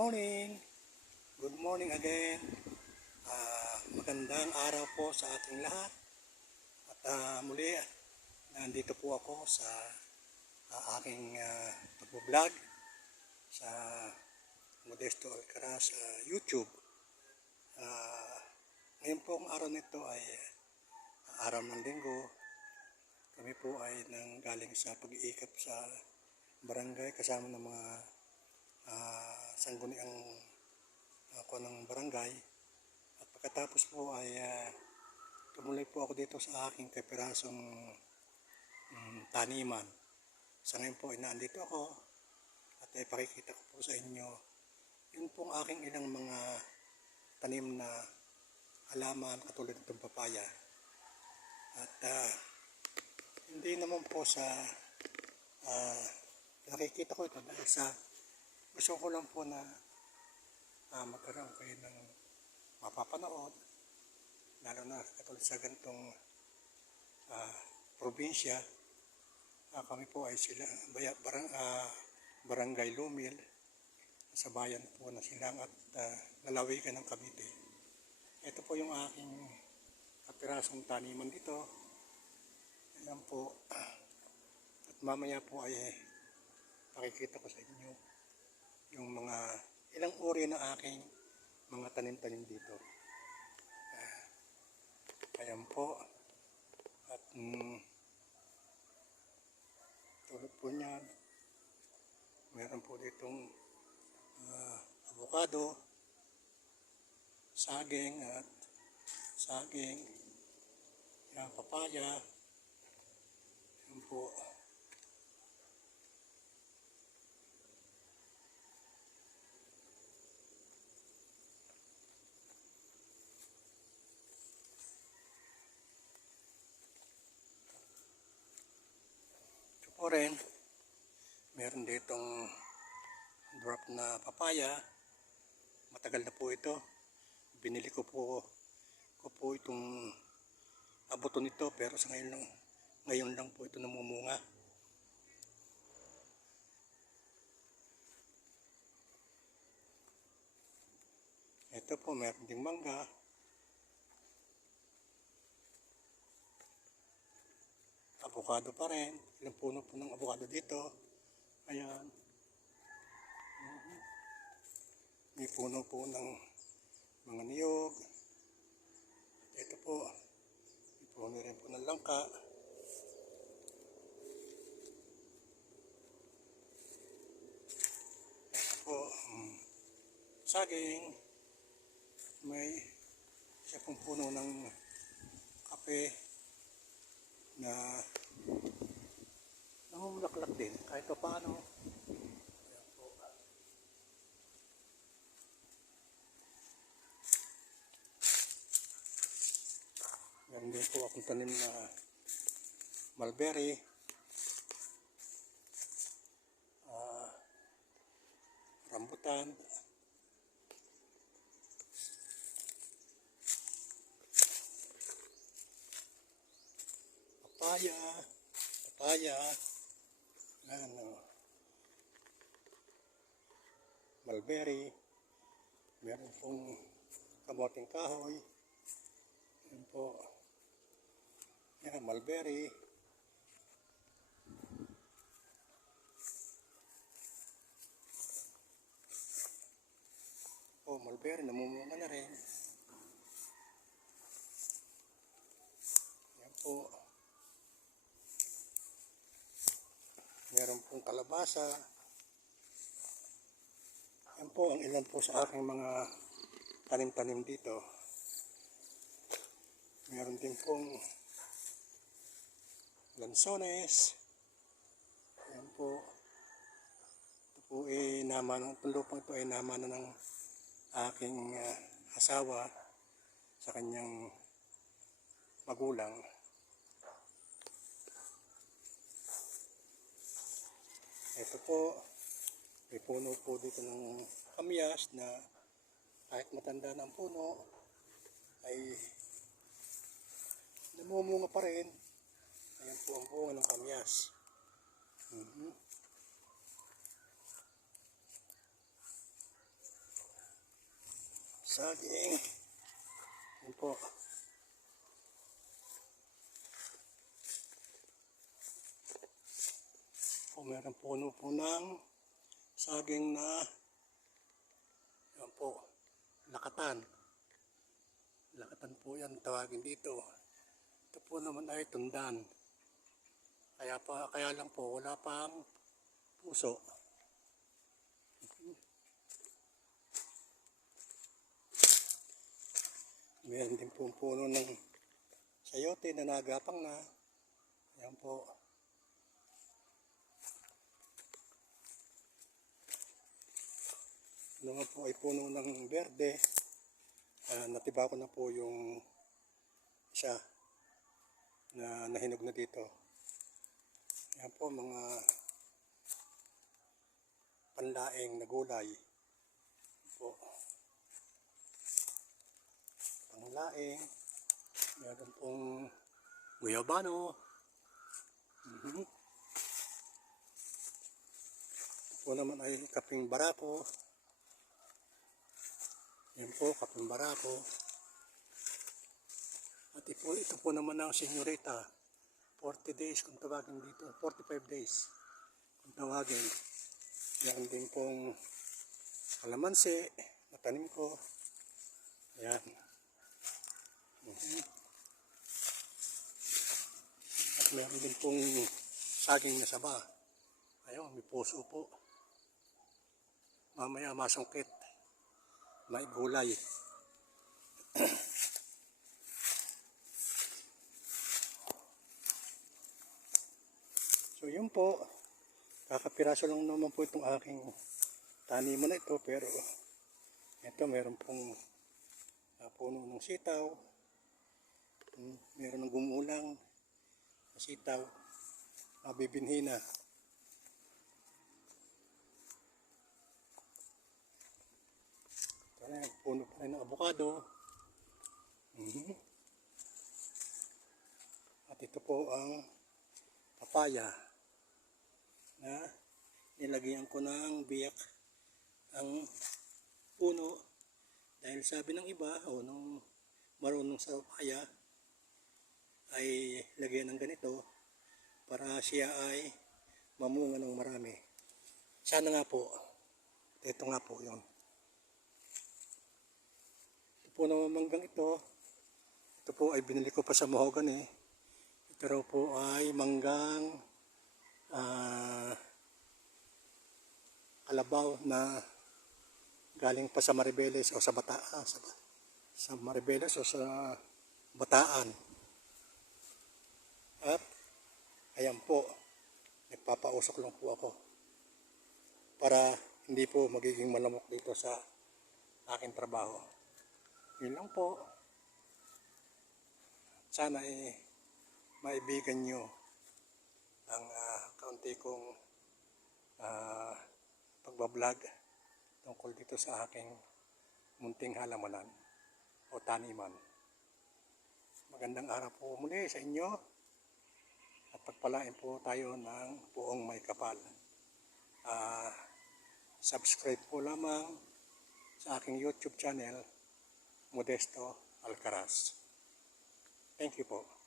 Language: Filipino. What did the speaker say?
morning! Good morning again. Magandang araw po sa ating lahat. At muli, nandito po ako sa aking pag-vlog sa Modesto Alcaraz sa YouTube. Ngayon po ang araw nito ay araw ng linggo. Kami po ay galing sa pag-iikot sa barangay kasama ng mga sangguniang ako ng barangay. At pagkatapos po ay tumuloy po ako dito sa aking kapirasong taniman. Sa ngayon po ay naandito ako at ipakikita ko po sa inyo yun pong aking ilang mga tanim na halaman katulad ng papaya. At hindi naman po sa nakikita ko ito dahil sa gusto ko lang po na magkaroon kayo ng mapapanood, lalo na katulad sa ganitong probinsya. Kami po ay sila barangay Lumil sa bayan po na Silang at lalawigan ng Cavite. Ito po yung aking kapirasong taniman dito. Ayan po. At mamaya po ay pakikita ko sa inyo yung mga ilang uri na aking mga tanim-tanim dito. Ayan po. At tulad po niyan, meron po ditong avocado, saging, yan, papaya. Ayan po. O rin, meron ditong drop na papaya. Matagal na po ito. Binili ko po itong abuto nito, pero sa ngayon lang po ito namumunga. Ito po, meron ding mangga. Avocado pa rin. Ilang puno po ng avocado dito. Ayan. May puno po ng mga niyog. Ito po. May puno rin po ng langka. Ito po. Saging. May isa pong puno ng kape na namumulaklak din kahit pa paano. Ayan po. Meron din po akong tanim na mulberry, rambutan, papaya, mulberry, meron pong kamoting kahoy, yan po, yan, mulberry, mulberry, namumunga na rin, yan po, meron pong kalabasa. Yan po ang ilan po sa aking mga tanim-tanim dito. Meron din pong lansones. Yan po. Ito po ay naman, itong lupang ito ay naman na ng aking asawa sa kanyang magulang. Ito po, may puno po dito ng kamyas na kahit matanda na ang puno ay namumunga pa rin. Ayan po ang bunga ng kamyas. saging. Yan po. Meron puno po ng saging na yan po, lakatan. Lakatan po yan tawagin dito. Ito po naman ay tundan. Kaya lang po wala pang puso. Meron din po puno ng sayote na nagapang na. Ayan po. Naman po ay puno ng berde. Natiba ko na po yung isa na nahinog na dito. Ayan po mga panlaing na gulay. Po. Panlaing. Meron pong guyabano. Ito po naman ay kaping barako. Yan po, kaping barako. At ito po naman ang senyorita. 40 days kung tawagin dito. 45 days kung tawagin. Yan din pong kalamansi na tanim ko. Ayan. At meron din pong saging na saba. Ayun, may puso po. Mamaya masungkit. May gulay. So yun po. Kakapiraso lang naman po itong aking taniman na ito. Pero ito meron pong puno ng sitaw. Meron ng gumulang na sitaw. Bibinhi na. Puno pa rin ng abukado. At ito po ang papaya na nilagyan ko ng biyak ang puno dahil sabi ng iba o nung marunong sa papaya ay lagyan ng ganito para siya ay mamunga ng marami. Sana nga po. Ito nga po yun. Po naman manggang ito po ay binili ko pa sa mahogany. Ito raw po ay manggang kalabaw na galing pa sa Maribeles o sa Bataan. Sa Maribeles o sa Bataan. At ayan po, nagpapausok lang po ako para hindi po magiging malamok dito sa aking trabaho. Yun lang po. Sana maibigan nyo ang kaunti kong pagbablog tungkol dito sa aking munting halamanan o taniman. Magandang araw po muli sa inyo at pagpalain po tayo ng buong may kapal. Subscribe po lamang sa aking YouTube channel Modesto Alcaraz. Thank you po.